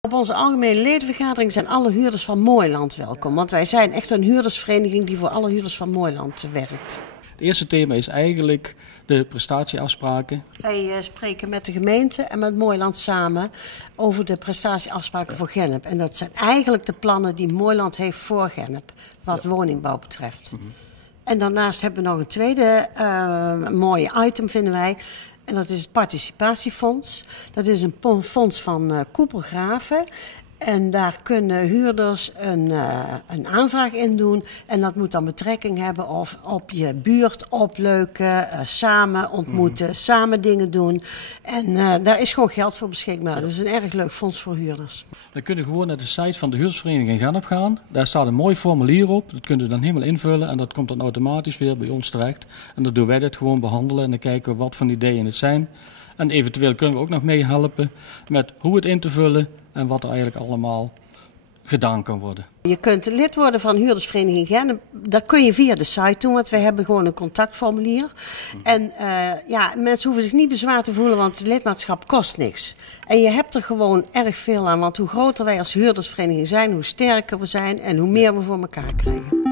Op onze algemene ledenvergadering zijn alle huurders van Mooiland welkom. Want wij zijn echt een huurdersvereniging die voor alle huurders van Mooiland werkt. Het eerste thema is eigenlijk de prestatieafspraken. Wij spreken met de gemeente en met Mooiland samen over de prestatieafspraken voor Gennep. En dat zijn eigenlijk de plannen die Mooiland heeft voor Gennep, wat woningbouw betreft. En daarnaast hebben we nog een tweede mooie item, vinden wij. En dat is het participatiefonds. Dat is een fonds van Koepelgraven. En daar kunnen huurders een aanvraag in doen. En dat moet dan betrekking hebben op je buurt opleuken, samen ontmoeten, samen dingen doen. En daar is gewoon geld voor beschikbaar. Dus een erg leuk fonds voor huurders. Dan kun je gewoon naar de site van de huurdersvereniging in Gennep gaan. Daar staat een mooi formulier op. Dat kun je dan helemaal invullen en dat komt dan automatisch weer bij ons terecht. En dan doen wij dat gewoon behandelen en dan kijken we wat voor ideeën het zijn. En eventueel kunnen we ook nog meehelpen met hoe het in te vullen en wat er eigenlijk allemaal gedaan kan worden. Je kunt lid worden van Huurdersvereniging Gennep. Dat kun je via de site doen, want wij hebben gewoon een contactformulier. En mensen hoeven zich niet bezwaar te voelen, want het lidmaatschap kost niks. En je hebt er gewoon erg veel aan, want hoe groter wij als huurdersvereniging zijn, hoe sterker we zijn en hoe meer we voor elkaar krijgen.